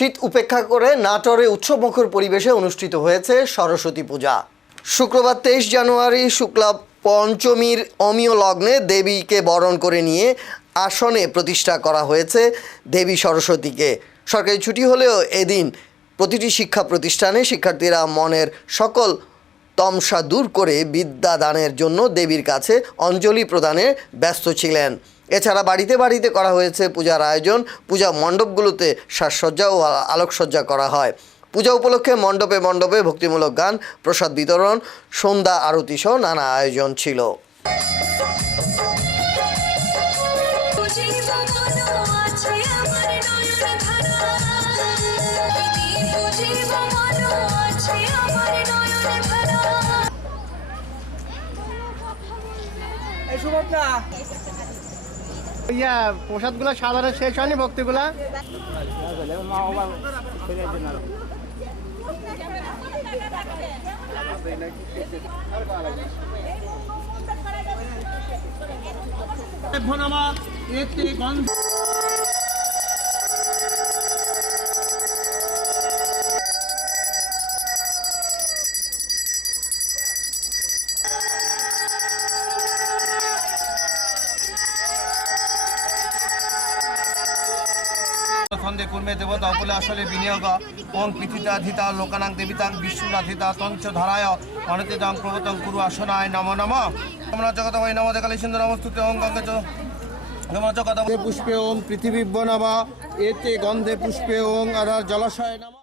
শীত উপেক্ষা করে নাটোরে উৎসবমুখর পরিবেশে অনুষ্ঠিত হয়েছে সরস্বতী পূজা। শুক্রবার তেইশ জানুয়ারি শুক্লা পঞ্চমীর অমীয় লগ্নে দেবীকে বরণ করে নিয়ে আসনে প্রতিষ্ঠা করা হয়েছে দেবী সরস্বতীকে। সরকারি ছুটি হলেও এদিন প্রতিটি শিক্ষা প্রতিষ্ঠানে শিক্ষার্থীরা মনের সকল তমসা দূর করে বিদ্যা দানের জন্য দেবীর কাছে অঞ্জলি প্রদানে ব্যস্ত ছিলেন। এছাড়া বাড়িতে বাড়িতে করা হয়েছে পূজার আয়োজন। পূজা মণ্ডপগুলোতে সাজসজ্জা ও আলোকসজ্জা করা হয়। পূজা উপলক্ষে মণ্ডপে মণ্ডপে ভক্তিমূলক গান, প্রসাদ বিতরণ, সন্ধ্যা আরতি সহ নানা আয়োজন ছিল। ইয়া প্রসাদগুলো সাধারণ শেষ হয়নি ভক্তিগুলা? ছন্দে কুর্মে দেবতা বলে আসলে বিনিয়োগ। ওং পৃথিতা ধিতা লোকানাং দেবিতাং বিশ্বনাথিতা তঞ্চ ধারায়। দাম প্রবতং কুরু আসনায় নম নম। আমরা জগত ভাই নম দেখালে সুন্দর অবস্তুতে ওং গঙ্গে পুষ্পে ওং পৃথিবী বনাবা এতে গন্ধে পুষ্পে ওং আধার জলাশয় নম।